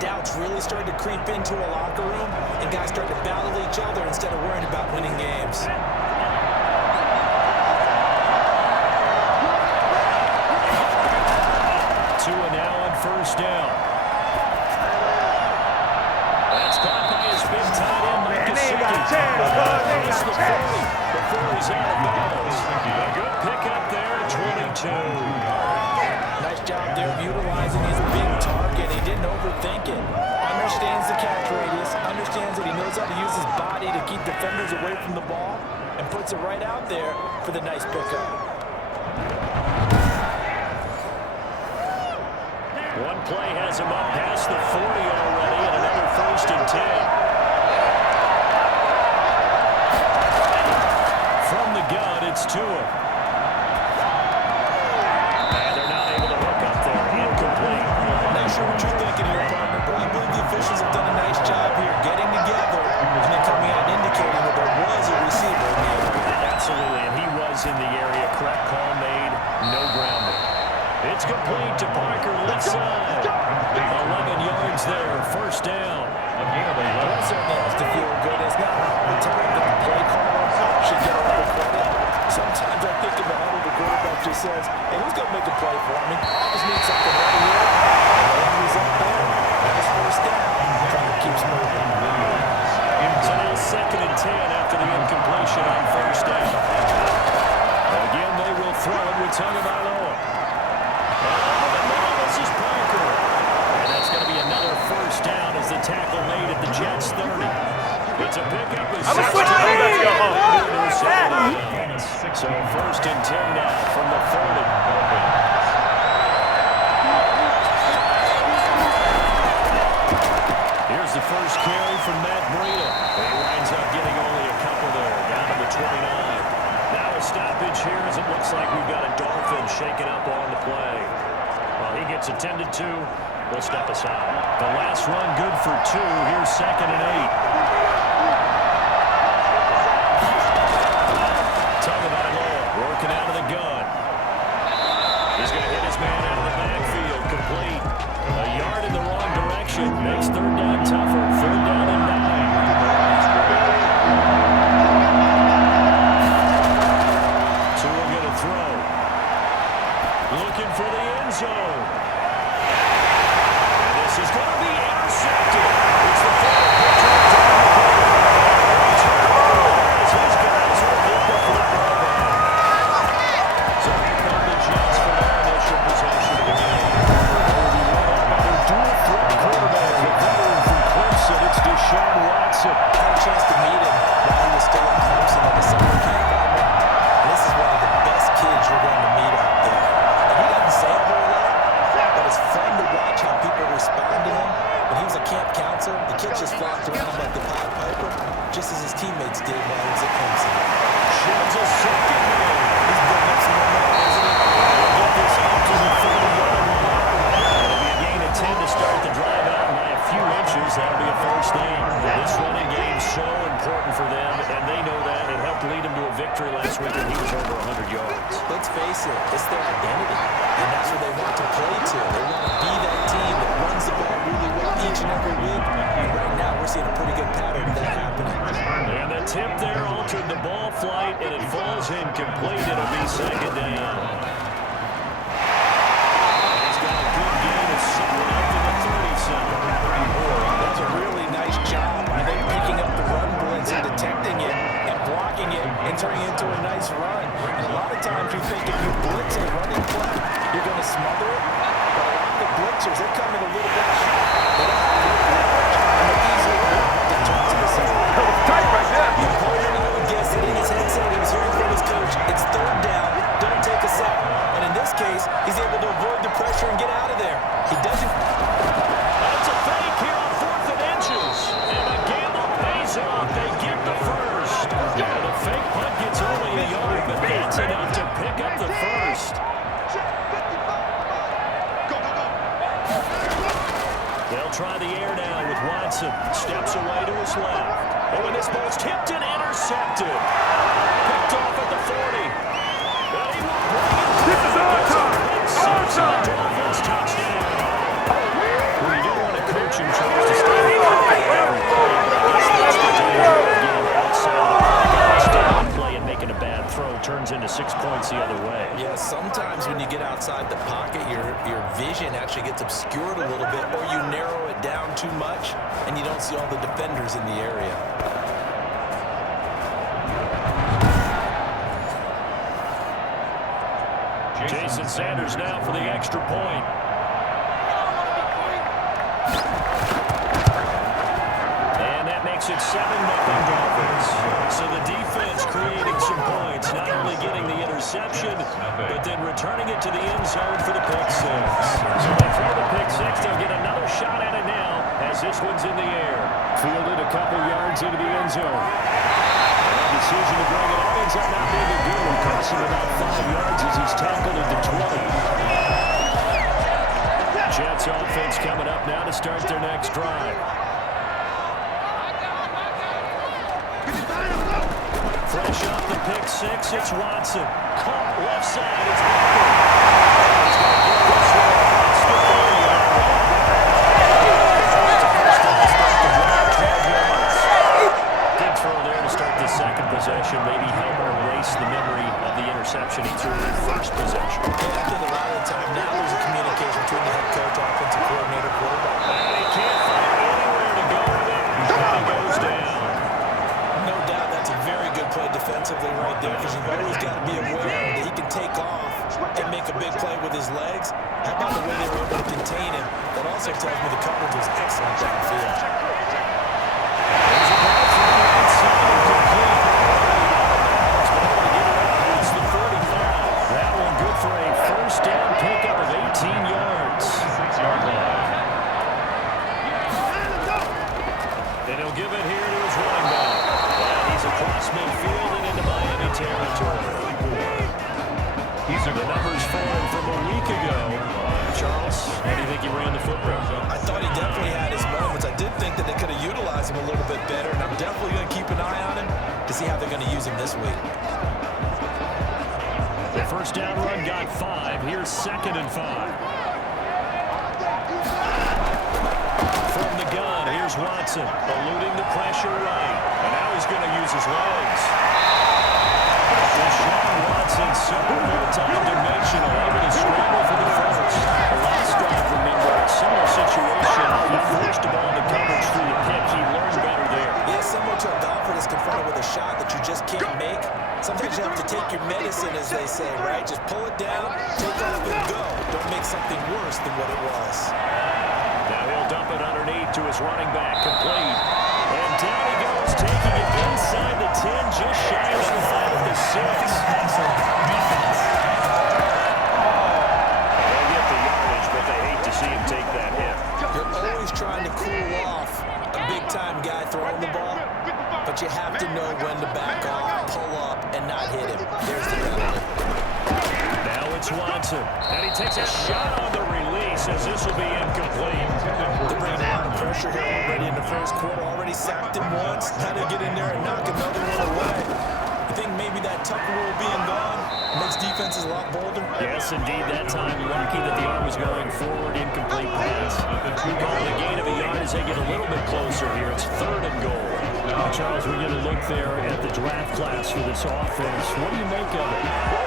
doubts really started to creep into a locker room, and guys started to battle each other instead of worrying about winning games. 2 and now on first down. That's caught by his big tight end, Mike before he's out of bounds. A good pickup there at 22. Nice job there of utilizing his big target. He didn't overthink it. Understands the catch radius, understands that he knows how to use his body to keep defenders away from the ball, and puts it right out there for the nice pickup. One play has him up past the 40 already, and another 1st and 10. From the gun, it's Tua. And they're not able to hook up there. Incomplete. I'm not sure what you're thinking here, partner, but I believe the officials have done a nice job here getting together and then coming out and indicating that there was a receiver in the area. Absolutely, and he was in the area. Correct call made. No grounding. It's complete to Parker, left side. 11 yards there, 1st down. Well, that certainly has to feel good. It's not the time that the play caller should get all the credit. Sometimes I think about how the quarterback just says, hey, who's going to make a play for me? I just need something right here. And he's up there. Nice 1st down. Trying to keep moving. So now 2nd and 10 after the incompletion on 1st down. Again, they will throw it with Tagovailoa. This is Parker. And that's going to be another 1st down as the tackle made at the Jets 30. It's a pickup. I'm a switch So 1st and 10 now from the 40. Here's the first carry from Matt Breida. He winds up getting only a couple there, down to the 29. Now a stoppage here as it looks like we've got a Dolphin shaking up on the play. Well, he gets attended to. We'll step aside. The last run good for 2. Here's 2nd and 8. Working out of the gun. He's going to hit his man out of the backfield. Complete. A yard in the wrong direction. Makes 3rd down tougher. 3rd down and 9. Tua going to throw. Looking for the end zone. And this is going to be intercepted. It's the I had a chance to meet him while he was still in Clemson at the summer camp. And this is one of the best kids you're going to meet out there. And he doesn't say a whole lot, but it's fun to watch how people respond to him. When he was a camp counselor, the kids just flocked around him like the Pied Piper, just as his teammates did while he was at Clemson. Sheds a second man. He's building up some momentum, isn't he? Get this out to the 30-yard line. It'll be a gain of 10 to start the drive out by a few inches. That'll be a 1st down. This running game is so important for them, and they know that. It helped lead them to a victory last week when he was over 100 yards. Let's face it, it's their identity, and that's what they want to play to. They want to be that team that runs the ball really well each and every week, and right now we're seeing a pretty good pattern of that happening. And the tip there altered the ball flight, and it falls incomplete. It'll be 2nd down. He's got a good gain of 7 up to the 37. That's a really nice job by them picking up the run blitz and detecting it and blocking it and turning it into a nice run. And a lot of times you think if you blitz a running play, you're going to smother it. But a lot of the blitzers, they're coming a little bit short. They don't have good leverage, and they're easily to turn to the side. That was tight right there. The opponent would guess that in his headset he was hearing from his coach, it's 3rd down, don't take a sack. And in this case, he's able to avoid the pressure and get out of there. He doesn't. That's a fake here on 4th and inches. And the gamble pays off. They get the 1st. And the fake punt gets only a yard, but that's enough to pick up the 1st. They'll try the air now with Watson. Steps away to his left. Oh, and this ball's tipped and intercepted. Picked off at the 40. And he will bring it. This is our time. Our time. Dolphins touchdown. Well, you do want to coach coaching tries to stay in the pocket on every play, but I guess that's the danger of getting outside of the pocket, staying in play and making a bad throw turns into 6 points the other way. Yeah, sometimes when you get outside the pocket, your vision actually gets obscured a little bit, or you narrow it down too much, and you don't see all the defenders in the area. Jason Sanders now for the extra point. And that makes it 7-0 Dolphins. So the defense creating some points, not only getting the interception, but then returning it to the end zone for the pick six. So they throw the pick six, they'll get another shot at it now as this one's in the air. Fielded a couple yards into the end zone. Decision to bring it up ends up not being a good one. Costs him about 5 yards as he's tackled at the 20. Jets offense coming up now to start their next drive. Fresh off the pick six, it's Watson. Caught left side, it's Baker. He's going to get this one across the 40-yard line. It's a first down to start the drive, 12 yards. Good throw there to start the second possession. Maybe help erase the memory of the interception he threw in the first possession. Yeah, I think a lot of the time now there's a communication between the head coach, offensive coordinator, quarterback. And he can't find anywhere to go with it. And he goes down. No doubt that's a very good play defensively right there, because you've always got to be aware that he can take off and make a big play with his legs. How about the way they were able to contain him? That also tells me the coverage was excellent downfield. There's a ball from the outside and complete. It's been able to get it out. It's the 45. That one good for a first down pickup of 18 yards. And he'll give it here to his running back. And he's across midfield and into Miami territory. The numbers falling from a week ago. Charles, how do you think he ran the football? I thought he definitely had his moments. I did think that they could have utilized him a little bit better, and I'm definitely going to keep an eye on him to see how they're going to use him this week. The first down run got 5. Here's 2nd and 5. From the gun, here's Watson, eluding the pressure right. And now he's going to use his legs. Deshaun Watson, so multi-dimensional, able to scramble for the first. The last drive, remember, similar situation. He forced the ball into coverage through the pick. He learned better there. Yeah, similar to a golfer that's confronted with a shot that you just can't make. Sometimes you have to take your medicine, as they say, right? Just pull it down, take off, and go. Don't make something worse than what it was. Now he'll dump it underneath to his running back, complete. And down he goes, taking it inside the 10, just shy of the 5 of the 6. They'll get the yardage, but they hate to see him take that hit. You're always trying to cool off a big-time guy throwing the ball, but you have to know when to back off, pull up, and not hit him. There's the penalty. Now it's Watson, and he takes a shot on the release as this will be incomplete. They're bringing a lot of pressure here already in the first quarter. Already sacked him once. Now they get in there and knock another one away. I think maybe that tuck rule being gone makes defenses a lot bolder. Yes, indeed. That time, lucky that the arm was going forward, incomplete pass. We call it a gain of a yard as they get a little bit closer here. It's 3rd and goal. Charles, we get a look there at the draft class for this offense. What do you make of it?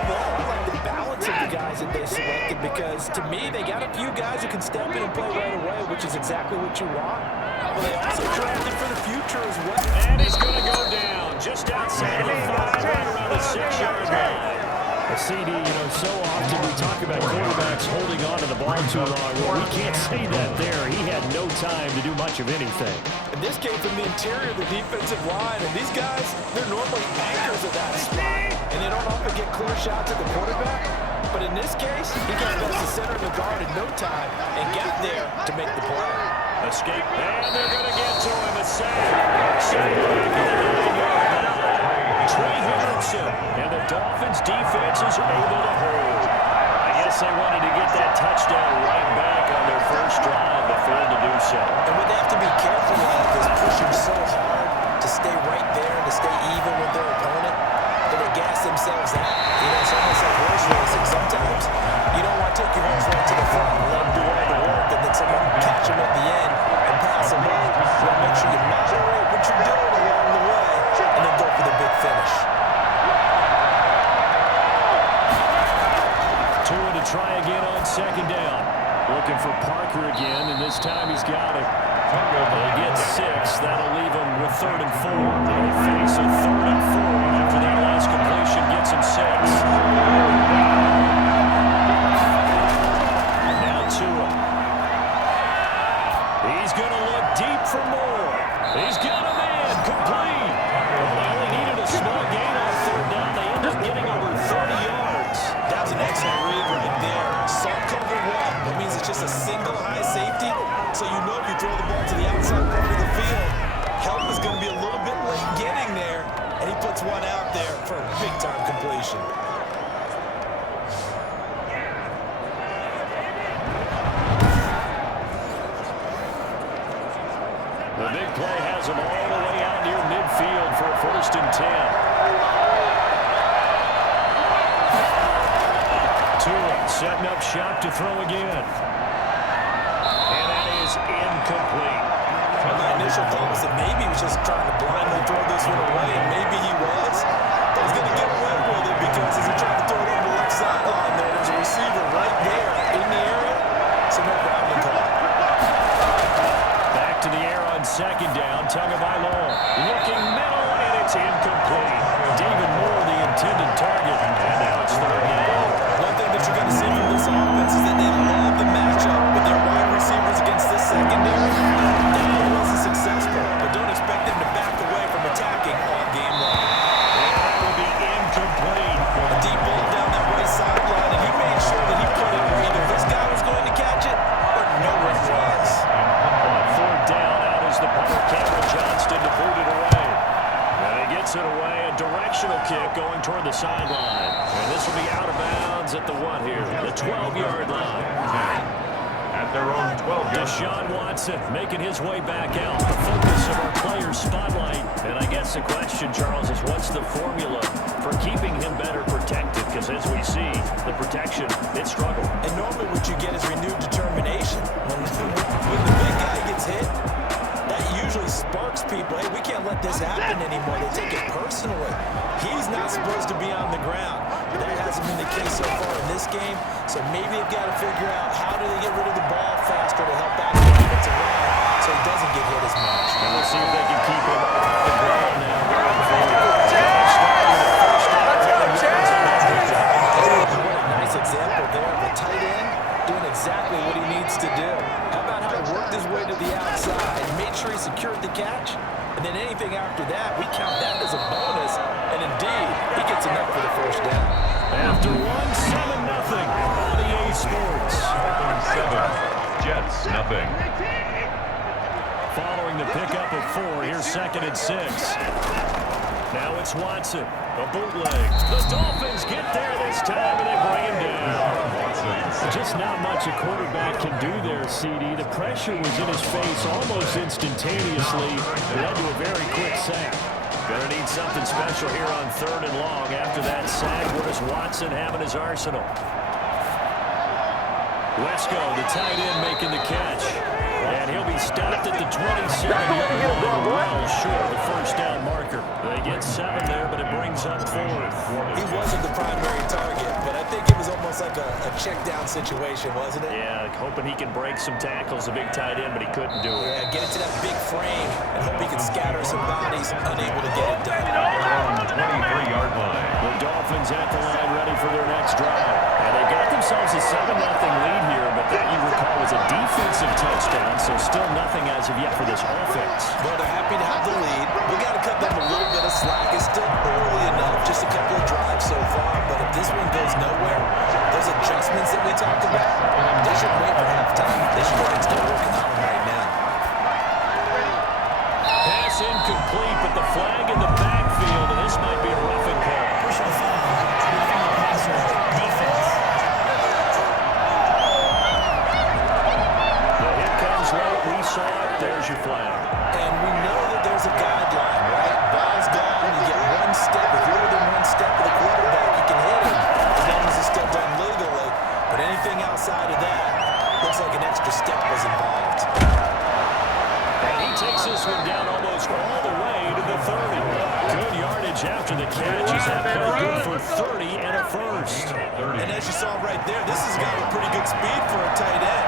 Well, I like the balance of the guys that they selected, because to me, they got a few guys who can step in and play right away, which is exactly what you want. But they also drafted for the future as well. And he's going to go down just outside of the 5, right around the 6-yard line. CD, so often we talk about quarterbacks holding on to the ball too long. Well, we can't say that there. He had no time to do much of anything. And this came from the interior of the defensive line. And these guys, they're normally anchors of that spot. And they don't often get clear shots at the quarterback. But in this case, he got past the center of the guard in no time and got there to make the play. Escape. And they're going to get to him. A sack. Sack back at the 9-yard line. Trey Hendrickson. And the Dolphins defense is able to hold. I guess they wanted to get that touchdown right back on their first drive, but failed to do so. And what they have to be careful of is pushing so hard to stay right there, to stay even with their opponent, that they gas themselves out. It's almost like horse racing. Sometimes you don't want to take your horse right to the front and let them do all the work, and then someone catch them at the end and some up. You want to make sure you moderate what you're doing along the way and then go for the big finish. Tua to try again on second down. Looking for Parker again, and this time he's got it. They get 6. That'll leave him with 3rd and 4. They face a 3rd and 4 after that last completion gets him 6. Now Tua. He's going to look deep for more. He's got a man complete. Well, they only needed a small gain on 3rd down. They end up getting over 30 yards. That was an excellent read right there. Soft cover one. That means it's just a single high safety. So you know if you throw the ball to the outside part of the field, help is going to be a little bit late getting there. And he puts one out there for a big-time completion. The big play has him all the way out near midfield for a 1st and 10. Tua setting up shop to throw again. And that is incomplete. Well, my initial thought was that maybe he was just trying to blindly throw this one away, and maybe he was. But he's going to get away with it because as he tried to throw it over the left sideline there, there's a receiver right there in the area. So no grounding call. Back to the air on second down. Tagovailoa looking middle, and it's incomplete. David Moore, the intended target. And now it's 3rd down. One thing that you're going to see from this offense is that they love the matchup with their wide receivers against this secondary. That wasn't successful, but don't expect them to back away from attacking all game long. And that will be incomplete. A deep ball down that right sideline, and he made sure that he put it where either this guy was going to catch it or no one was. On 4th down, out is the punter, Cameron Johnston, to boot it away. And he gets it away. A directional kick going toward the sideline. And this will be out of bounds at the what here? The 12-yard line. At their own 12-yard line. Deshaun Watson making his way back out. The focus of our player spotlight. And I guess the question, Charles, is what's the formula for keeping him better protected? Because as we see, the protection, it struggled. And normally what you get is renewed determination. When the big guy gets hit, that usually sparks people. Hey, we can't let this happen anymore. They take it personally. He's not supposed to be on the ground. But that hasn't been the case so far in this game. So maybe they've got to figure out how do they get rid of the ball faster to help out the offensive line so he doesn't get hit as much. And we'll see if they can keep him off the ground now. What a nice example there of a tight end doing exactly what he needs to do. How about how he worked his way to the outside, made sure he secured the catch, and then anything after that, we count that as a bonus, and indeed, he gets enough for the 1st down. After 1, 7-0 on EA Sports. 7, Jets, nothing. Following the pickup of 4, here's 2nd and 6. Now it's Watson, a bootleg. The Dolphins get there this time, and they bring him down. Just not much a quarterback can do there, CD. The pressure was in his face almost instantaneously. It led to a very quick sack. Gonna need something special here on 3rd and long. After that sack, what does Watson have in his arsenal? Wesco, the tight end, making the catch. And he'll be stopped at the 27-yard line, well short of the 1st down marker. They get 7 there, but it brings up 4th. He wasn't the primary target, but I think it was almost like a check-down situation, wasn't it? Yeah, hoping he can break some tackles, a big tight end, but he couldn't do it. Yeah, get it to that big frame and hope he can scatter some bodies, unable to get it done. On the 23-yard line. The Dolphins at the line ready for their next drive. And they got themselves a 7-0 lead here, but that you recall was a defensive touchdown, so still nothing as of yet for this offense. Well, they're happy to have the lead. We got to cut them a little bit of slack. It's still early enough, just a couple of drives so far, but if this one goes nowhere, those adjustments that we talked about, they should wait for halftime. They should go and start working on them right now. Pass incomplete, but the flag in the backfield, and this might be a roughing call. Personal foul, roughing the passer, defense. The hit comes late, we saw it, there's your flag. And we know that there's a guideline, right? Ball's gone, you get one step. If you're within one step of the quarterback, you can hit him as long as it's still done legally. But anything outside of that looks like an extra step was involved. takes this one down almost all the way to the 30. Good yardage after the catch. He's had good for 30 and a first. And as you saw right there, this has got a pretty good speed for a tight end.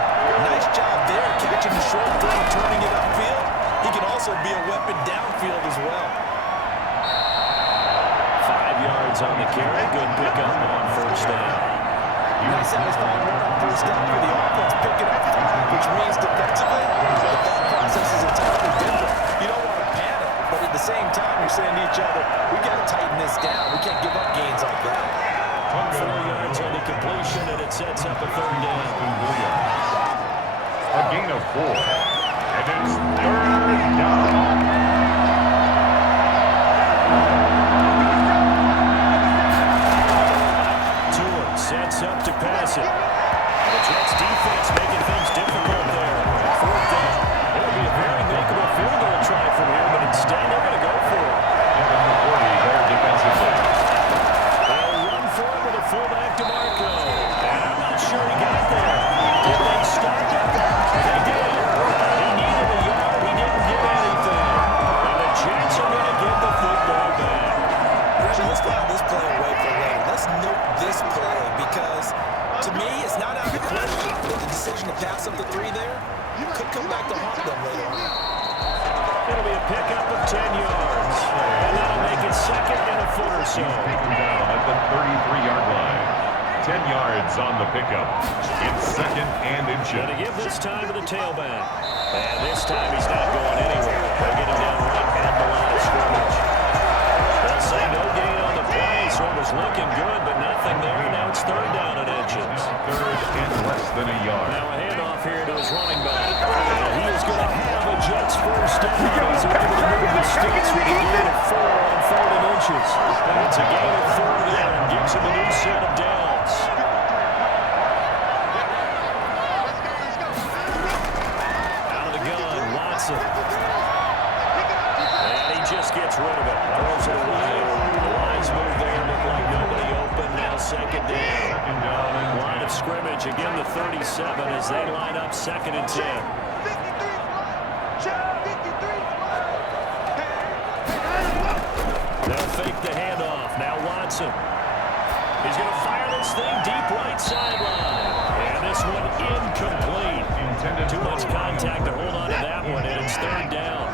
Nice job there, catching the short throw and turning it upfield. He can also be a weapon downfield as well. 5 yards on the carry. Good pickup on first down. Nice satisfying run on first down for the offense, picking up 5, which means defensively, the thought process is entirely different. You don't want to panic, but at the same time, you're saying to each other, we got to tighten this down. We can't give up gains like that. 4 yards on the completion, and it sets up a third down. A gain of 4. And it's third down. Sets up to pass it. The Jets defense making things difficult there. Fourth down. It'll be a very makeable field goal try from here, but instead they're going to go for it. Number 40 there defensively. They'll run for it with a fullback to Marco. And I'm not sure he got there. Did they start it? They did. He needed a yard. He didn't get anything. And the Jets are going to get the football back. Let's file this play away for later. Let's note this play because, to me, it's not out of the question that the decision to pass up the 3 there could come back to haunt them later on. It'll be a pickup of 10 yards. And that'll make it second and a foot or so. Taken down at the 33-yard line. 10 yards on the pickup. It's second and inches. Gonna give this time to the tailback. And this time he's not going anywhere. They'll get him down right at the line of scrimmage. They'll say no gain on the play, so it was looking good, but nothing there. Now it's third down and inches. Third and less than a yard. Now a handoff here to his running back. And he is going to have a Jets first down. He's able to move the sticks with a gain of 4 on third and inches. And it's a gain of 4 there and gives him a new set of downs. Out of the gun, Watson. And he just gets rid of it. Throws it away. The lines move there. Look like nobody open. Now second down. Line of scrimmage. Again, the 37 as they line up second and 10. They'll fake the handoff. Now Watson. He's going to fire this thing deep right sideline. And this one incomplete. Too much contact to hold on to that one, and it's third down.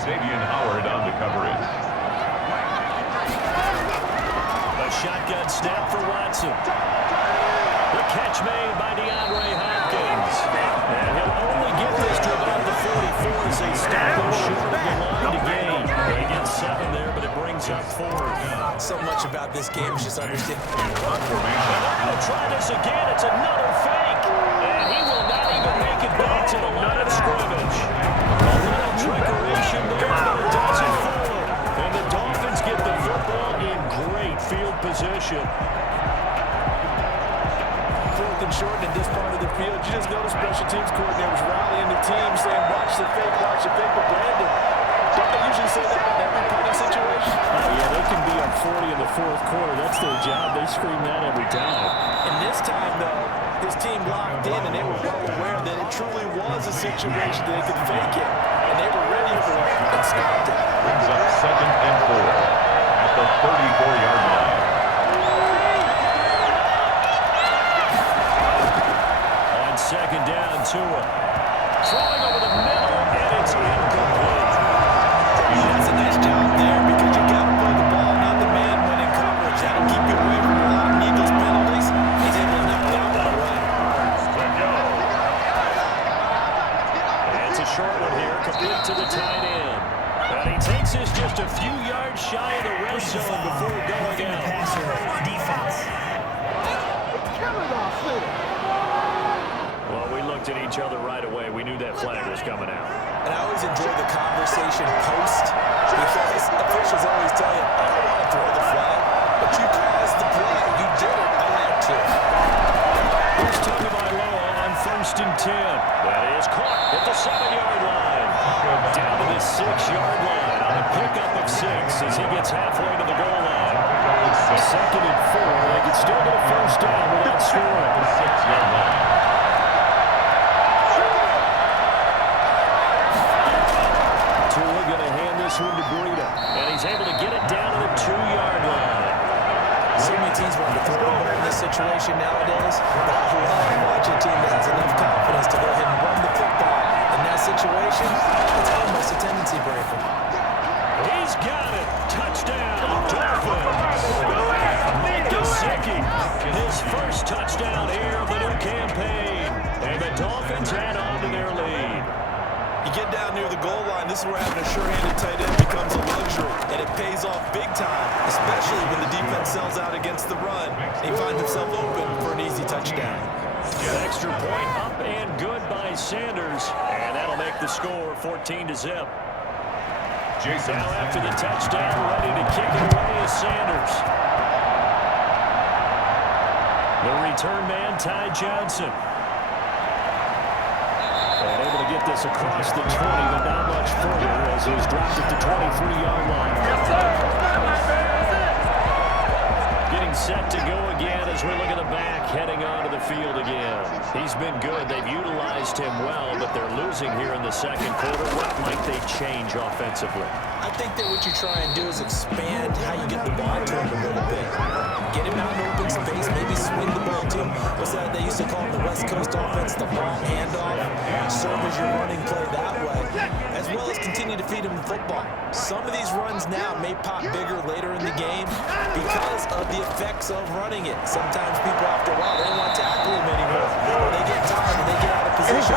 Xavier Howard on the coverage. A shotgun snap for Watson. The catch made by DeAndre Hopkins. And he'll only get this to about the 44 as they stop him short of the line to gain. They get 7 there, but it brings up 4. So much about this game is just understanding. They'll try this again. It's another fake. And he will not even make it back to the line of scrimmage. A little trickeration there, but it doesn't fall. And the Dolphins get the football in great field position. Fourth and short in this part of the field. You just notice special teams coordinators rallying the team, saying, watch the fake, but Brandon, don't they usually say that in every punting situation? Oh, yeah, they can be up 40 in the fourth quarter. That's their job. They scream that every time. And this time, though, his team locked in, and they were well aware that it truly was a situation that they could fake it, and they were ready for it and stopped it. Brings up second and 4 at the 34-yard line. On second down, Tua. Throwing over the middle, and it's incomplete. That's a nice job there because you got to play the ball, not the man when in coverage. That'll keep you away from a lot of needless penalties. He's able to knock that one away. It's a short one here, complete to the tight end. And he takes this just a few yards shy of the red zone before going out. Passer, defense. Well, we looked at each other right away. We knew that flag was coming out. And I always enjoy the conversation post because officials always tell you, I don't want to throw the flag, but you caused the play. You did it. I had to. Here's Tagovailoa on first and 10. That is caught at the 7-yard line. Down to the 6-yard line on a pickup of 6 as he gets halfway to the goal line. Second and 4. They can still get a first down without scoring. 6-yard line. to him to greet him. And he's able to get it down to the 2-yard line. So many teams want to throw the ball in this situation nowadays, but I love watching a team that has enough confidence to go ahead and run the football. In that situation, it's almost a tendency breaker. He's got it. Touchdown, Dolphins. Mike Gesicki, his first touchdown here of the new campaign. And the Dolphins add on to their lead. You get down near the goal line, this is where having a sure-handed tight end becomes a luxury, and it pays off big time, especially when the defense sells out against the run. He finds himself open for an easy touchdown. An extra point up and good by Sanders, and that'll make the score 14-0. Jason. Now after the touchdown, ready to kick it away is Sanders. The return man, Ty Johnson. And able to get this across the 20, but not much further as he's dropped it to 23-yard line. Getting set to go again as we look at the back, heading onto the field again. He's been good. They've utilized him well, but they're losing here in the second quarter. What might they change offensively? I think that what you try and do is expand how you get the ball to him a little bit. Get him out in open space, maybe swing the ball to him. What's that they used to call in the West Coast offense, the ball handoff. Serve as your running play that way, as well as continue to feed him the football. Some of these runs now may pop bigger later in the game because of the effects of running it. Sometimes people, after a while, they don't want to tackle him anymore. Or they get tired and they get out of position.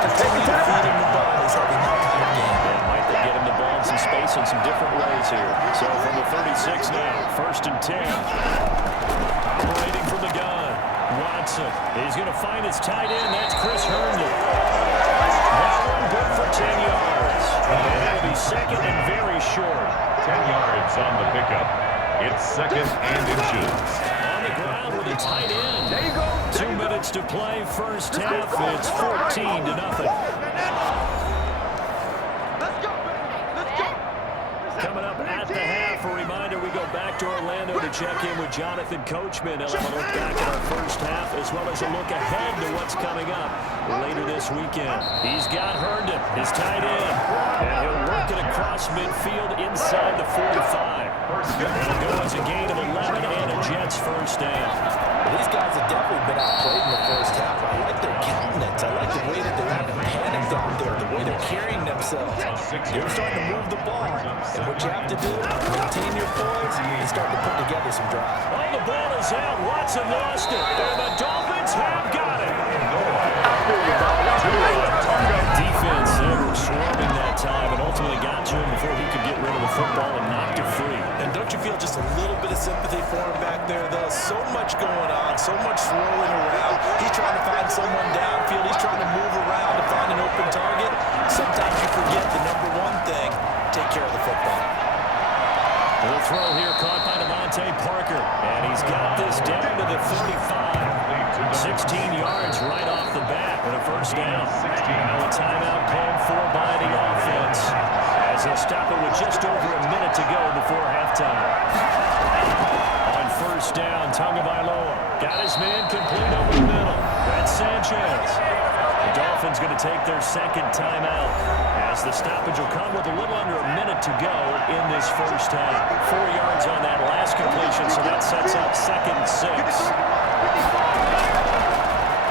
Continue to feed him the ball. He's having that kind of game. Might they get him the ball in some space in some different ways here. So from the 36 now, 1st and 10. Operating from the gun. Watson. He's going to find his tight end. That's Chris Herndon. That one good for 10 yards. And it'll be second and very short. 10 yards on the pickup. It's 2nd and inches. On the ground with a tight end. There you go. 2 minutes to play, first half. It's 14-0. Coming up at the half, a reminder, we go back to Orlando to check in with Jonathan Coachman. He'll have a look back at our first half, as well as a look ahead to what's coming up later this weekend. He's got Herndon, his tight end, and he'll work it across midfield inside the 45. It'll go as a gain of 11 and a Jets first down. These guys have definitely been outplayed in the first half. I like their countenance. I like the way that they're having panic out there, the way they're carrying themselves. They're starting to move the ball. And what you have to do, maintain your poise and start to put together some drive. Oh, the ball is out. Watson lost it. And the Dolphins have got it. Defense, they were swarming that time and ultimately got to him before he could get rid of the football and knocked it free. And don't you feel just a little bit of sympathy for him back there, though? So much going on, so much swirling around. He's trying to find someone downfield. He's trying to move around to find an open target. Sometimes you forget the number one thing, take care of the football. The throw here caught by Devontae Parker. And he's got this down to the 35. 16 yards right off the bat and a first down. Now a timeout called for by the offense as they'll stop it with just over a minute to go before halftime. On first down, Tagovailoa got his man complete over the middle. That's Sanchez. The Dolphins going to take their second timeout as the stoppage will come with a little under a minute to go in this first half. 4 yards on that last completion, so that sets up 2nd and 6.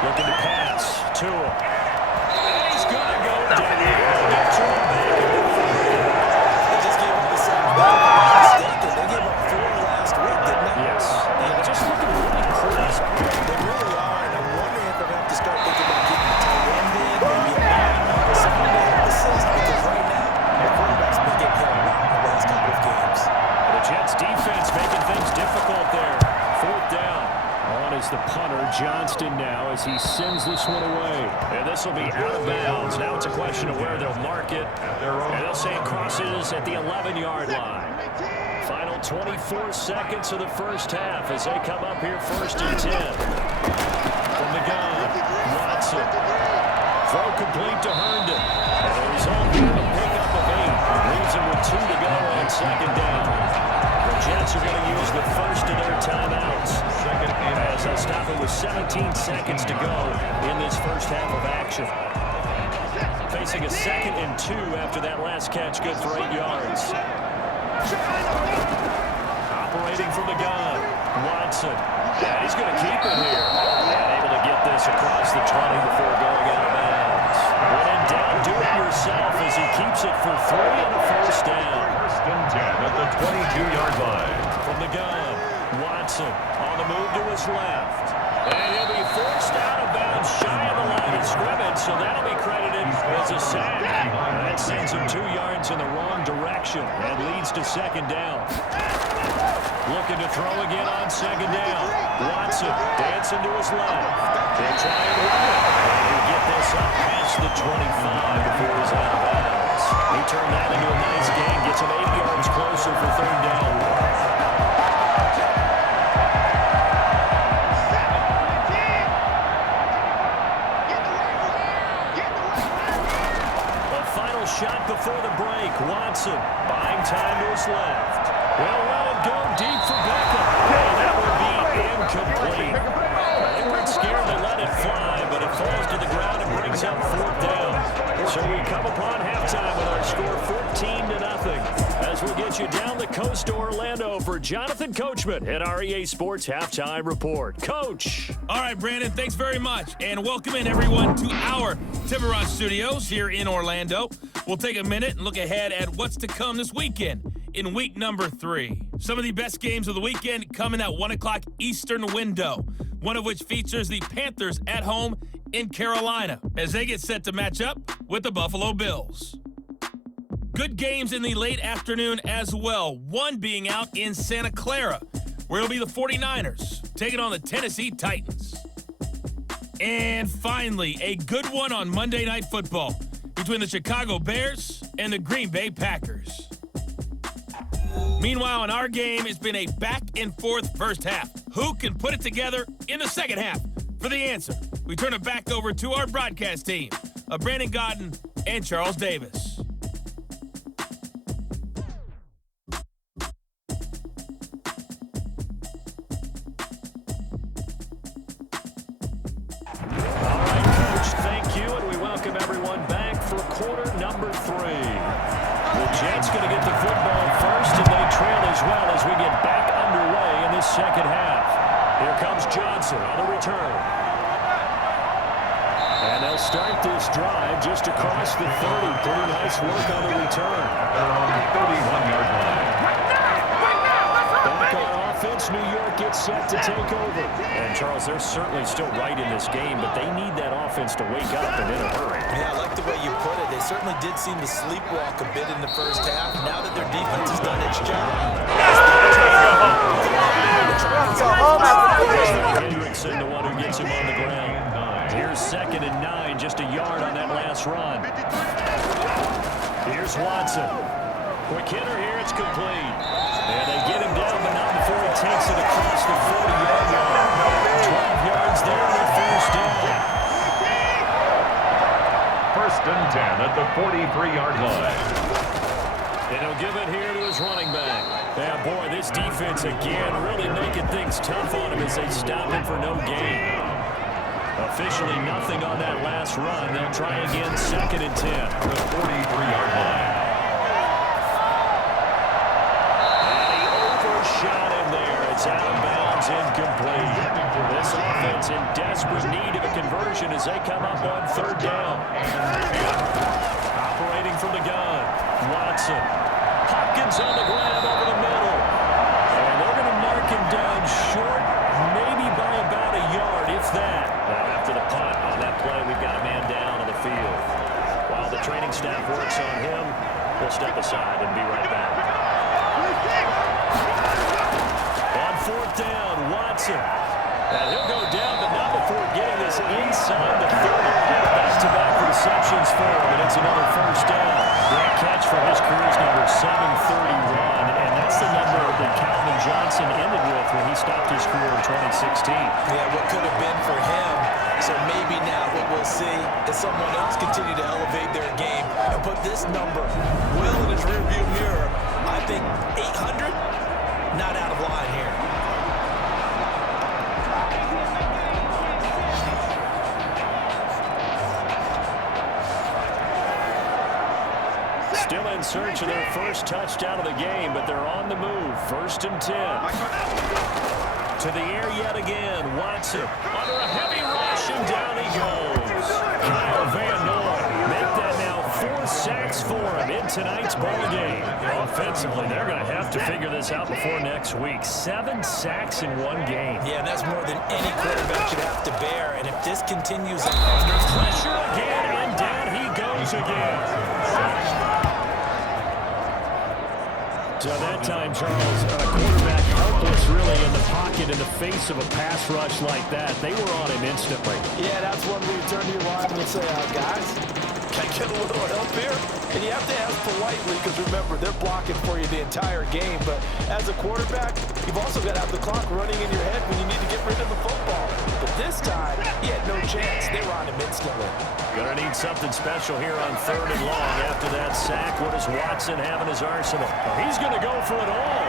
Looking to pass. Tua. And he's going to go down. They just gave up the sack. They gave up 4 last week, didn't they? Yes. And just looking really crisp. They really are, and I'm wondering if they're going to have to start thinking about getting the tight end in, maybe a man, someone to help assist, because right now, their quarterback's been getting held out in the last couple of games. The Jets defense making things difficult there. 4th down. On is the punter, Johnston now, as he sends this one away. And this will be out of bounds. Now it's a question of where they'll mark it. And they'll say it crosses at the 11-yard line. Final 24 seconds of the first half as they come up here 1st and 10. From the gun, Watson. Throw complete to Herndon. And the result here, a pickup of 8. Leaves him with 2 to go on 2nd down. The Jets are going to use the first of their timeouts. As they'll stop it with 17 seconds to go in this first half of action. facing a 2nd and 2 after that last catch, good for 8 yards. Operating from the gun, Watson. And he's going to keep it here. And able to get this across the 20 before going out of bounds. When in doubt, do it yourself as he keeps it for 3 and a first down. 1st and 10 at the 22-yard line. From the gun, Watson on the move to his left. And he'll be forced out of bounds shy of the line of scrimmage, so that'll be credited as a sack. That sends him 2 yards in the wrong direction and leads to 2nd down. Looking to throw again on 2nd down. Watson dancing to his left. They'll try and run it. And he'll get this up past the 25 before he's out of bounds. He turned that into a nice gain, gets him 8 yards closer for 3rd down. Shot before the break. Watson buying time to his left. Will let it go deep for Beckham. Oh, that will be incomplete. They weren't scared to let it fly, but it falls to the ground and brings up 4th down. So we come upon halftime with our score 14-0. As we'll get you down the coast to Orlando for Jonathan Coachman at our EA Sports Halftime Report. Coach. All right, Brandon, thanks very much. And welcome in, everyone, to our Tiburon Studios here in Orlando. We'll take a minute and look ahead at what's to come this weekend in week number 3. Some of the best games of the weekend come in that 1 o'clock Eastern window, one of which features the Panthers at home in Carolina as they get set to match up with the Buffalo Bills. Good games in the late afternoon as well, one being out in Santa Clara, where it'll be the 49ers taking on the Tennessee Titans. And finally, a good one on Monday Night Football between the Chicago Bears and the Green Bay Packers. Meanwhile, in our game, it's been a back-and-forth first half. Who can put it together in the second half? For the answer, we turn it back over to our broadcast team of Brandon Godden and Charles Davis. Jets going to get the football first, and they trail as well as we get back underway in this second half. Here comes Johnson on the return. And they'll start this drive just across the 30. Pretty nice work on the return. They're on the 31-yard line. Back on offense, New York gets set to take over. And, Charles, they're certainly still right in this game, but they need that offense to wake up and in a hurry. Yeah, I like the way you put it. They certainly did seem to sleepwalk a bit in the first half. Now that their defense has done its job. Hendrickson, the one who gets him on the ground. Here's 2nd and 9, just a yard on that last run. Here's Watson. Quick hitter here, it's complete. And they get him down, but not before he takes it across the 40-yard line. 12 yards there on the first down. 1st and 10 at the 43-yard line. And he'll give it here to his running back. Yeah, boy, this defense again really making things tough on him as they stop him for no gain. Officially nothing on that last run. They'll try again 2nd and 10. The 43-yard line. And he overshot him there. It's out of bounds, incomplete. This offense in desperate need of a conversion as they come up on 3rd down. Operating from the gun, Watson. Hopkins on the grab over the middle. And they're going to mark him down short, maybe by about a yard, if that. Now after the punt on that play, we've got a man down on the field. While the training staff works on him, we'll step aside and be right back. On 4th down, Watson. And he'll go down, but not before getting this inside the 30. Back-to-back receptions for him, and it's another first down. Great catch for his career's number 731, and that's the number that Calvin Johnson ended with when he stopped his career in 2016. Yeah, what could have been for him. So maybe now what we'll see is someone else continue to elevate their game and put this number well in his rearview mirror. I think 800, not out of line here. Still in search of their first touchdown of the game, but they're on the move. 1st and 10. To the air yet again. Watson under a heavy rush, and down he goes. Kyle Van Noy make that now 4 sacks for him in tonight's ball game. Offensively, they're going to have to figure this out before next week. 7 sacks in one game. Yeah, that's more than any quarterback should have to bear. And if this continues on, under pressure again, and down he goes again. So that time, Charles, quarterback helpless really in the pocket in the face of a pass rush like that. They were on him instantly. yeah, that's when we turn to your line and say, guys, can I get a little help here? And you have to ask politely because, remember, they're blocking for you the entire game. But as a quarterback, you've also got to have the clock running in your head when you need to get rid of the football. But this time, he had no chance. They were on him instantly. Gonna need something special here on 3rd and long after that sack. What does Watson have in his arsenal? Oh, he's gonna go for it all.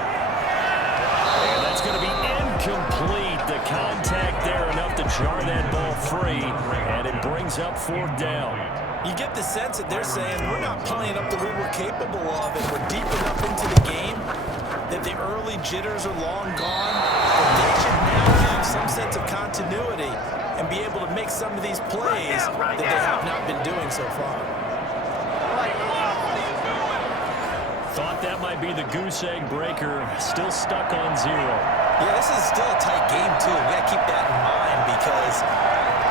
And that's gonna be incomplete. The contact there enough to jar that ball free, and it brings up 4th down. You get the sense that they're saying we're not playing up to what we're capable of, and we're deep enough into the game that the early jitters are long gone. But they should now have some sense of continuity and be able to make some of these plays that they have not been doing so far. Thought that might be the goose egg breaker. Still stuck on 0. Yeah, this is still a tight game, too. We got to keep that in mind because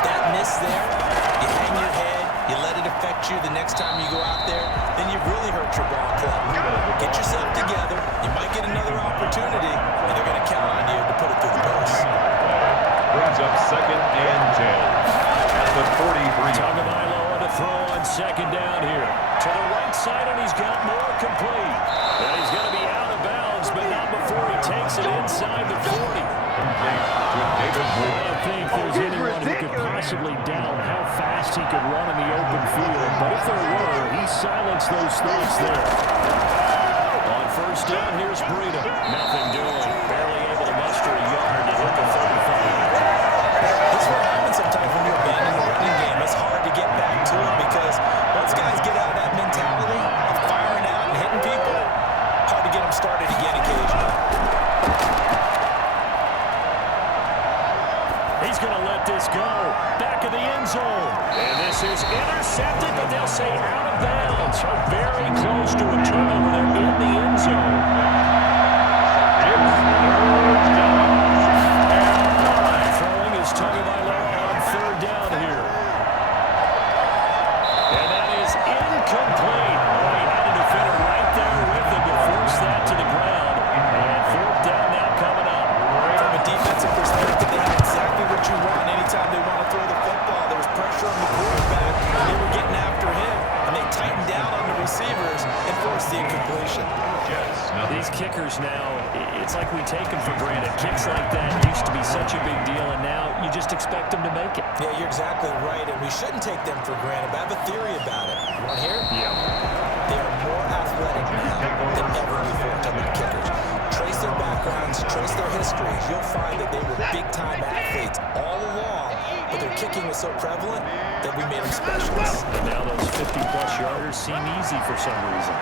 that miss there, you hang your head, you let it affect you the next time you go out there, then you've really hurt your ball club. Get yourself together. You might get another opportunity, and they're going to count on you to put it through the post. Brings up 2nd and 10 at the 43. Tagovailoa to throw on 2nd down here. To the right side, and he's got more complete. And he's going to be out of bounds, but not before he takes it inside the 40. I don't think there's anyone who could possibly doubt how fast he could run in the open field. But if there were, he silenced those thoughts there. On 1st down, here's Breida. Nothing doing. Barely able to muster a yard to hit the 35. This is what happens sometimes when you abandon the running game. It's hard to get back to it because once guys get out of that mentality of firing out and hitting people, hard to get them started again occasionally. He's going to let this go. Back of the end zone. And this is intercepted, but they'll say out of bounds. Very close to a turnover there in the end zone. Throwing is Tagovailoa on 3rd down here. And that is incomplete. Oh, he had a defender right there with him to force that to the ground. And 4th down now coming up. From a defensive perspective, they have exactly what you want anytime they want to throw the football. There was pressure on the quarterback. They were getting after him, and they tightened down on the receivers and forced the incompletion. These kickers now, it's like we take them for granted. Kicks like that used to be such a big deal, and now you just expect them to make it. Yeah, you're exactly right, and we shouldn't take them for granted. But I have a theory about it. You want to hear it? Yeah. They are more athletic now than ever before, talking about kickers. Trace their backgrounds, trace their histories. You'll find that they were big-time athletes all along, but their kicking was so prevalent that we made them specialists. And now those 50-plus yarders seem easy for some reason.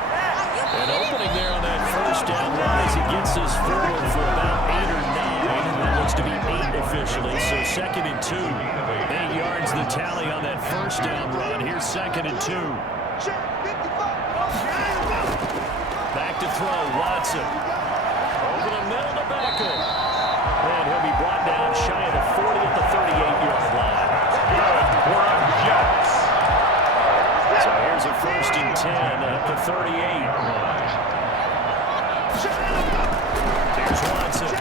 And opening there on that 1st down run as he gets us forward for about 8 or 9. And that looks to be 8 officially, so 2nd and 2. 8 yards the tally on that 1st down run. Here's 2nd and 2. Back to throw, Watson. Over the middle to Beckham. And he'll be brought down shy of the 40 at the 38-yard line. Jets. So here's a 1st and 10 at the 38. Here's Watson.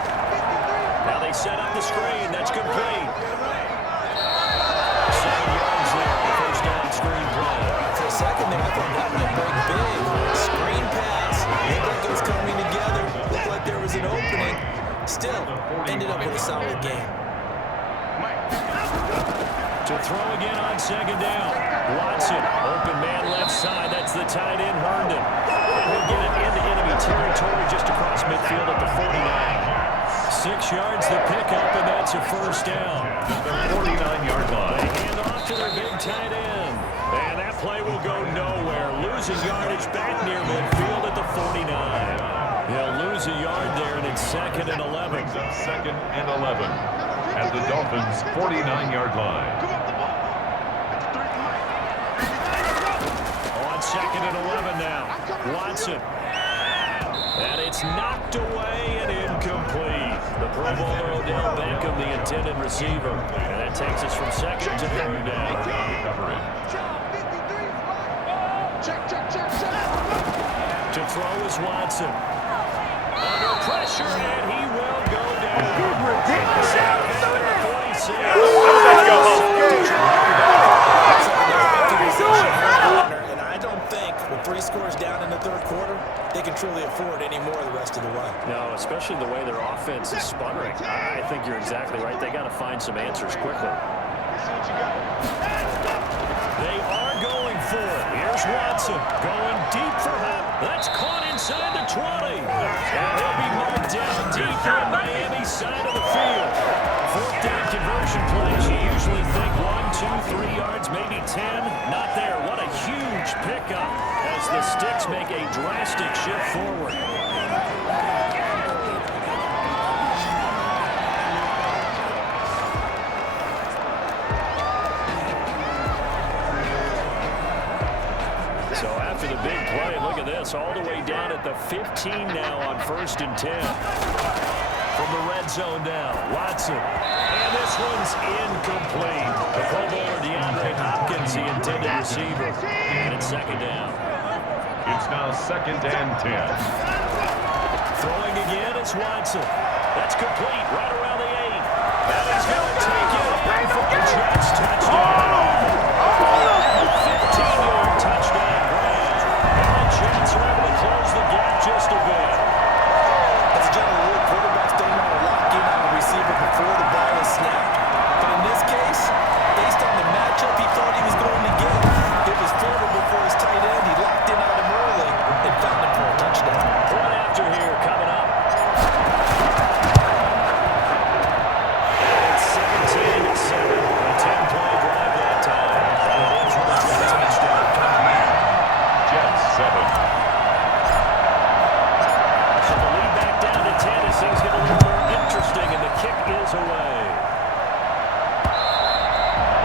Now they set up the screen. That's complete. 7 yards there. The 1st down screen play. For a second there, I thought that might break big. Screen pass. Looked like it was coming together. Looked like there was an opening. Still, ended up with a solid game. To throw again on 2nd down. Watson, open man left side. That's the tight end, Herndon. And he'll get it into enemy territory just across midfield at the 49. 6 yards the pickup, and that's a 1st down. The 49-yard line. They hand off to their big tight end. And that play will go nowhere. Losing yardage back near midfield at the 49. He'll lose a yard there, and it's 2nd and 11. Second and 11 at the Dolphins' 49-yard line. On 2nd and 11 now. Watson. And it's knocked away and incomplete. The Pro Bowler Odell Beckham, the intended receiver. And that takes us from 2nd to 3rd down. To throw is Watson. Under pressure, and he will go down. And I don't think with 3 scores down in the 3rd quarter, they can truly afford any more the rest of the way. No, especially the way their offense is sputtering. I think you're exactly right. They got to find some answers quickly. They are going for it. Here's Watson going deep for help. That's caught inside the 20. And he'll be marked down deep on Miami's side of the field. 4th down conversion plays. You usually think 1, 2, 3 yards, maybe 10. Not there. What a huge pickup as the Sticks make a drastic shift forward. So after the big play, look at this, all the way down at the 15 now on 1st and 10. From the red zone now, Watson. And this one's incomplete. The Pro Bowler DeAndre Hopkins, the intended receiver. And it's 2nd down. It's now 2nd and 10. Throwing again, it's Watson. That's complete, right around the 8. And he's going to take it in for a Jets touchdown. 15-yard touchdown grab. And the Jets are able to close the gap just a bit. As a general rule, quarterbacks don't want to lock in on the receiver before the ball is snapped. But in this case, based on the matchup he thought he was going to get, it was favorable for his tight end. He locked in on him early and found him for a touchdown. One after here coming up. It's 17-7. A 10-play drive that time. And it is one touchdown. Jets 7. So the lead back down to 10 as things get a little more interesting, and the kick is away.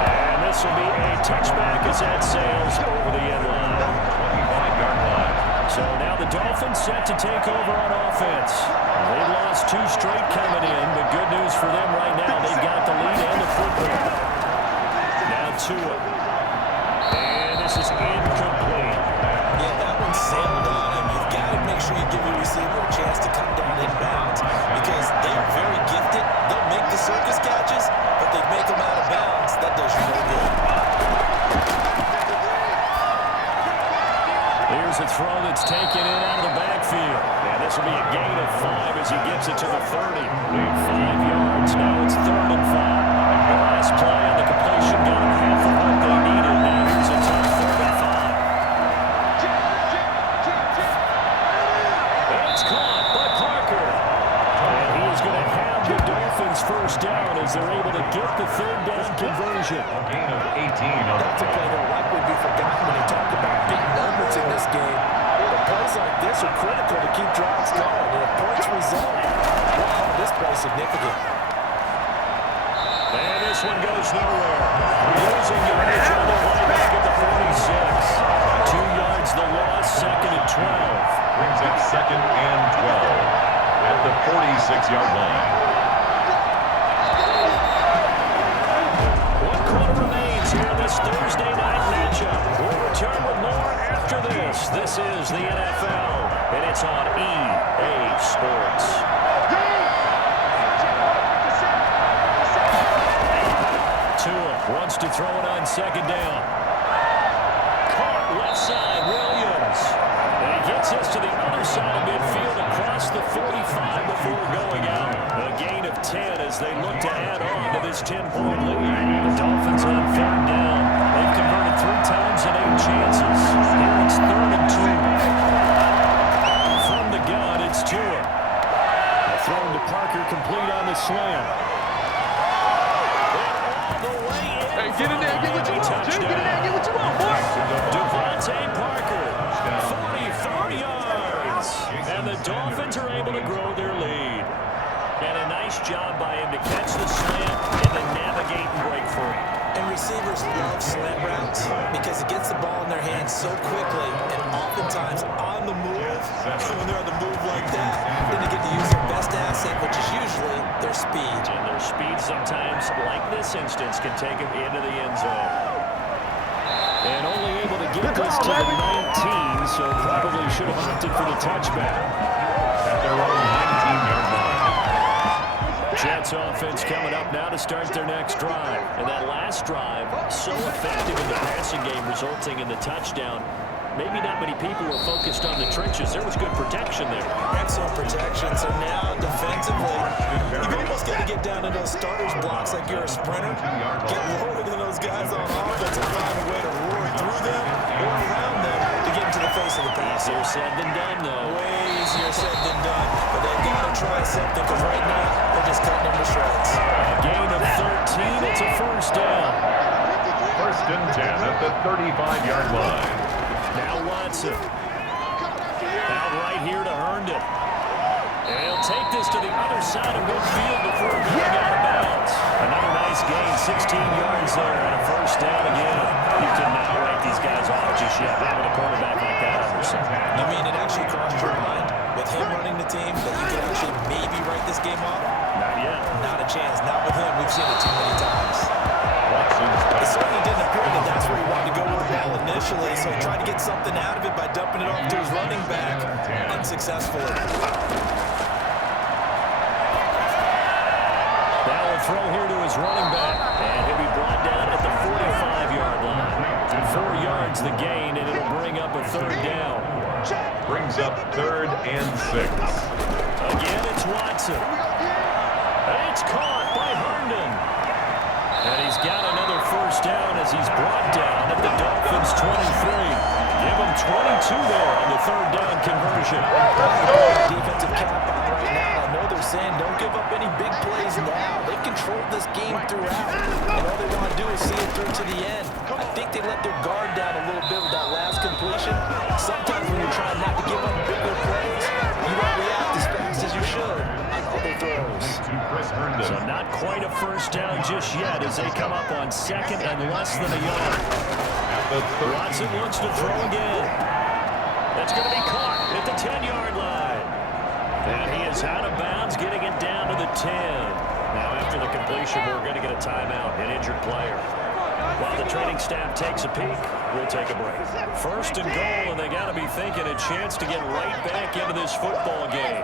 And this will be a touchback as that sails over the end line. 25-yard line. So now the Dolphins set to take over on offense. They've lost 2 straight coming in, but good news for them right now. They've got the lead and the football. Now Tua. And this is incomplete. Yeah, that one sailed on him. You've got to make sure you give your receiver a chance to come down inbounds because they are very gifted. They'll make the circus catches, but they make them out of bounds. That does you no good. Here's a throw that's taken in out of the backfield. And this will be a gain of 5 as he gets it to the 30. 5 yards. Now it's 3rd and 5. The last play on the completion got him half of what they needed. Now here's a tough 3rd and 5. And it's caught by Parker. And he is going to have the Dolphins' 1st down as they're able to get the 3rd down conversion. A gain of 18 on the That's a play that likely be forgotten when you talk about big moments in this game. But plays like this are critical to keep drives going. And if points result, we'll call this play significant. And this one goes nowhere. Losing yardage on the play back at the 46. 2 yards the loss, 2nd and 12. brings up 2nd and 12 at the 46-yard line. 1 quarter remains here in this Thursday night matchup. We'll return with more after this. This is the NFL, and it's on EA Sports. Tua wants to throw it on 2nd down. Caught left side, Williams. And he gets us to the other side of midfield across the 45 before going out. A gain of 10 as they look to add on to this 10-point lead. The Dolphins on 3rd down. They've converted 3 times in 8 chances. Here it's 3rd and 2. From the gun, it's Tua. Thrown to Parker, complete on the slam. And all the way in. Hey, get in there, get what you want. Get in there, get what you want, boy. Dolphins are able to grow their lead. And a nice job by him to catch the slant and then navigate and break free. And receivers love slant routes because it gets the ball in their hands so quickly and oftentimes on the move. And when they're on the move like that, then they get to use their best asset, which is usually their speed. And their speed sometimes, like this instance, can take them into the end zone. And only able to get this to the 19, so probably should have opted for the touchback. At their own 19-yard line. Jets offense coming up now to start their next drive. And that last drive, so effective in the passing game, resulting in the touchdown. Maybe not many people were focused on the trenches. There was good protection there. Excellent protection. So now, defensively, you've almost got to get down to those starters blocks like you're a sprinter. Get lower than those guys on offense and find a way to roar through them or around them to get into the face of the pass. Easier said than done, though. Way easier said than done. But they've got to try something because right now, they're just cutting them to shreds. A gain of 13. It's a first down. First and 10 at the 35-yard line. Now Watson. Out right here to Herndon. And he'll take this to the other side of midfield before going out of bounds. Another nice gain, 16 yards there and a first down again. You can now write these guys off just yet, having a quarterback like that under center. You mean it actually crossed your mind with him running the team that you could actually maybe write this game off? Not yet. Not a chance. Not with him. We've seen it too many times. Watson's It certainly didn't appear that that's where he wanted to go with the ball initially, so he tried to get something out of it by dumping it off to his running back unsuccessfully. Now a throw here to his running back, and he'll be brought down at the 45-yard line. 4 yards the gain, and it'll bring up a third down. brings up 3rd and 6. Again, it's Watson. It's caught by Herndon. And he's got another first down as he's brought down at the Dolphins' 23. Give him 22 there on the third down conversion. Defensive cap on right now. I know they're saying don't give up any big plays now. They've controlled this game throughout. And all they want to do is see it through to the end. I think they let their guard down a little bit with that last completion. Sometimes when you're trying not to give up bigger plays, you don't react as fast as you should on other throws. So not quite a first down just yet as they come up on 2nd and less than a yard. Watson looks to throw again. That's going to be caught at the 10-yard line. And he is out of bounds, getting it down to the 10. Now after the completion, we're going to get a timeout, an injured player. While the training staff takes a peek, we'll take a break. 1st and goal, and they got to be thinking a chance to get right back into this football game.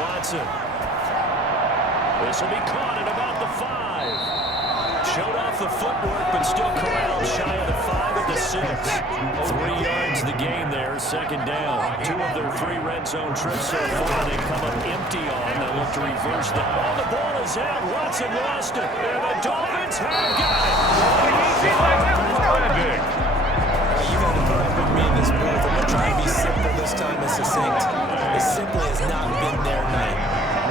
Watson. This will be caught at about the 5. Showed off the footwork, but still corralled shy of the 5 at the 6. 3 yards the gain there, 2nd down. 2 of their 3 red zone trips so far they come up empty on. They'll look to reverse that. Oh, the ball is out. Watson lost it. And the Dolphins have got it. You got to put up with me in this booth. I'm going to try to be simple this time and succinct. It simply has not been their night.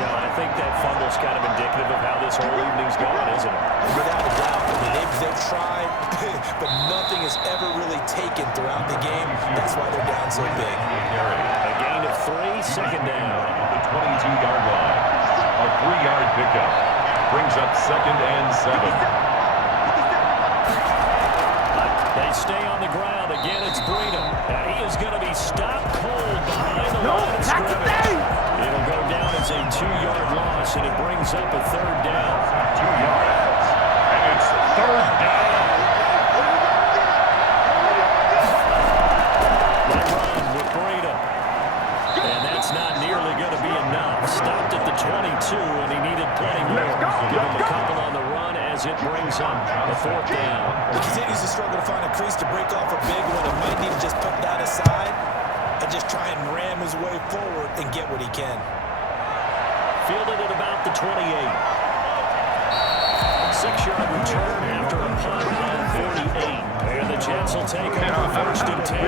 No, I think that fumble's kind of indicative of how this whole evening's going, isn't it? Without a doubt. I mean, they've tried, but nothing has ever really taken throughout the game. That's why they're down so big. A gain of 3, 2nd down. The 22-yard line. A 3-yard pickup. Brings up 2nd and 7. They stay on the ground. Again, it's Breida. And he is going to be stopped cold behind the line of scrimmage. It'll go down as a 2-yard loss, and it brings up a 3rd down. 2 yards. And it's 3rd down. They run with Breida. And that's not nearly going to be enough. Stopped at the 22, and he needed plenty more. Give him a couple on the run as it brings up a 4th down. He continues to struggle to find a crease to break off a big one. It might need to just put that aside and just try and ram his way forward and get what he can. Fielded at about the 28. 6-yard return after a punt on 48. And the Jets will take over 1st and 10.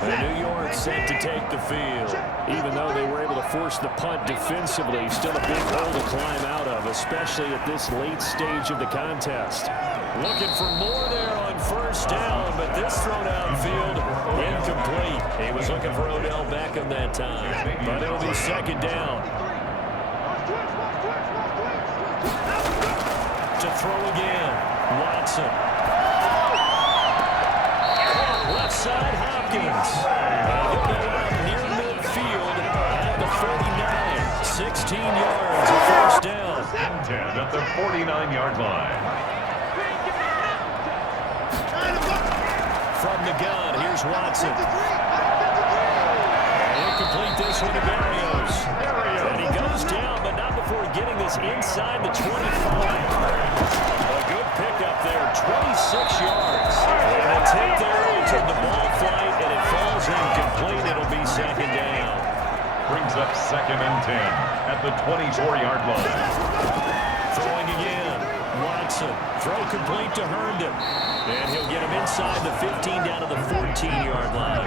And New York set to take the field. Even though they were able to force the punt defensively, still a big hole to climb out of, especially at this late stage of the contest. Looking for more there on 1st down, but this throw downfield He was looking for Odell Beckham that time, but it'll be second down. To throw again, Watson. Left side, Hopkins. He'll go out near midfield at the 49. 16 yards, a first down. 10 at the 49-yard line. From the gun, here's Watson. He'll complete this one to Barrios. And he goes down, but not before getting this inside the 25. A good pickup there, 26 yards. And a tip there entered the ball flight, and it falls incomplete. It'll be second down. Brings up second and 10 at the 24-yard line. Throwing again, Watson. Throw complete to Herndon. And he'll get him inside the 15 down to the 14-yard line.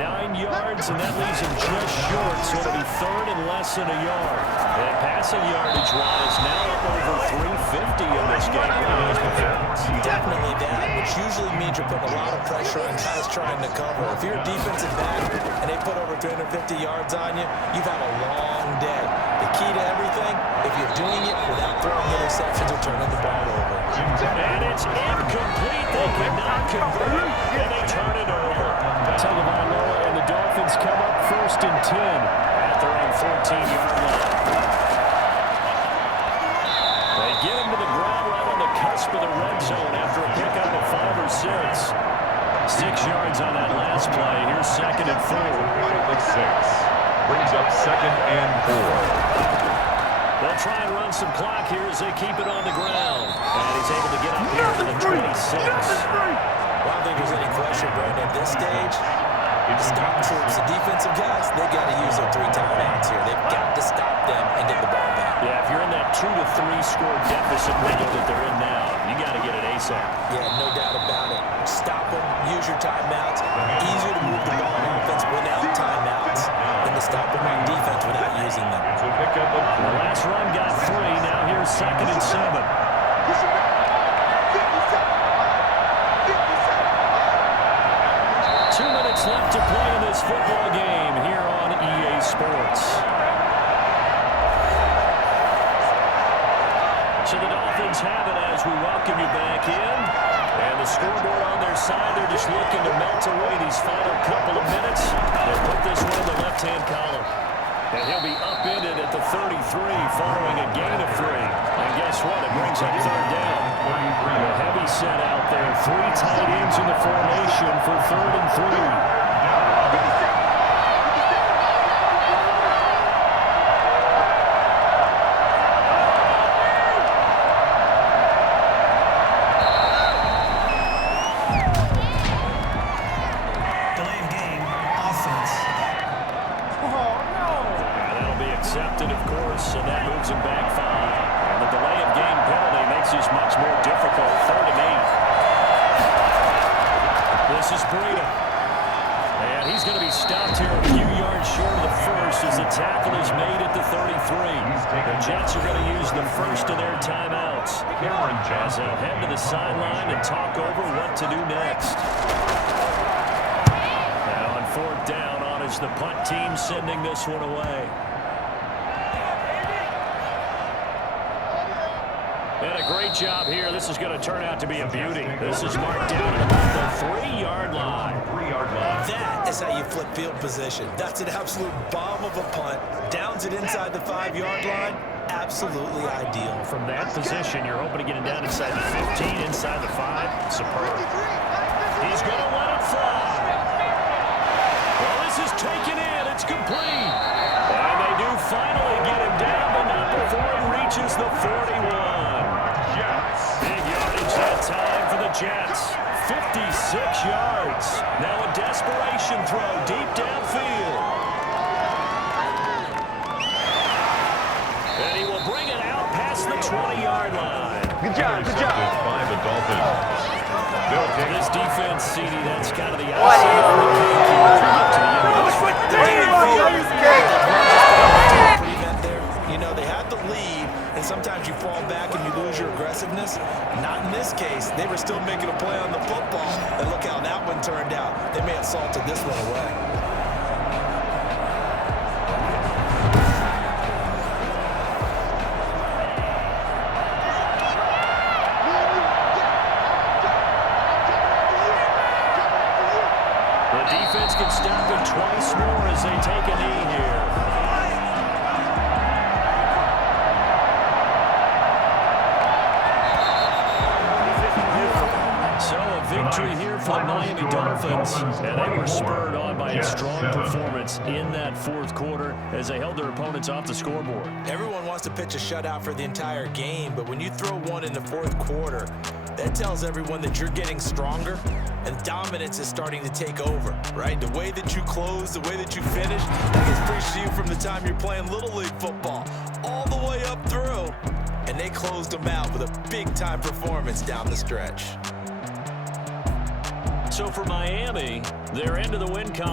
9 yards, and that leaves him just short, so it'll be third and less than a yard. And passing yardage-wise, now up over 350 in this game. Definitely that, which usually means you're putting a lot of pressure on guys trying to cover. If you're a defensive back and they put over 350 yards on you, you've had a long day. The key to everything, if you're doing it without throwing interceptions or turning the ball over. And it's incomplete. They cannot convert, and they turn it over. Tagovailoa and the Dolphins come up first and 10 at their own 14-yard line. They get him to the ground right on the cusp of the red zone after a pickup of 5 or 6. 6 yards on that last play. Here's second and 4. The 6 brings up second and 4. They'll try and run some clock here as they keep it on the ground. And he's able to get up here to the 26. I don't think there's any question, Brandon. At this stage, the stop troops, the defensive guys, they got to use their 3 timeouts here. They've got to stop them and get the ball back. Yeah, if you're in that 2 to 3 score deficit window that they're in now, you got to get it ASAP. Yeah, no doubt about it. Stop them, use your timeouts. Easier to move the ball on offense without timeouts than to stop them on defense without using them. It's a pickup of The last run got 3. Now here's second and 7. 2 minutes left to play in this football game here on EA Sports. So the Dolphins have it as we welcome you back in. And the scoreboard on their side, they're just looking to melt away these final couple of minutes. They'll put this one in the left-hand column. And he'll be upended at the 33 following a gain of 3. And guess what? It brings up third down. A heavy set out there. 3 tight ends in the formation for third and 3. Accepted, of course, and that moves him back 5. And the delay of game penalty makes this much more difficult. Third and 8. This is Breida. And he's going to be stopped here a few yards short of the first as the tackle is made at the 33. The Jets are going to use the first of their timeouts as they'll head to the sideline and talk over what to do next. Now on fourth down, on is the punt team sending this one away. And a great job here. This is going to turn out to be a beauty. This is marked down at about the 3-yard line. That is how you flip field position. That's an absolute bomb of a punt. Downs it inside the 5-yard line. Absolutely ideal. From that position, you're hoping to get it down inside the 15, inside the 5. Superb. He's going to let it fly. Well, this is taken in. It's complete. And they do finally get him down, but not before he reaches the 41. Big yardage that time for the Jets. 56 yards. Now a desperation throw deep downfield. And he will bring it out past the 20-yard line. Good job, good job. By the Dolphins. This defense, CD, that's kind of the outside of the cake here. You know, they had the lead, and sometimes you fall back and you lose your aggressiveness. Not in this case. They were still making a play on the football, and look how that one turned out. They may have salted this one away. The defense can stop it twice more as they take a knee here. So a victory here for the Miami Dolphins, and they were spurred on by a strong performance in that fourth quarter as they held their opponents off the scoreboard. Everyone wants to pitch a shutout for the entire game, but when you throw one in the fourth quarter, that tells everyone that you're getting stronger and dominance is starting to take over, right? The way that you close, the way that you finish, that gets preached to you from the time you're playing Little League football all the way up through, and they closed them out with a big-time performance down the stretch. So for Miami, they're into the win column.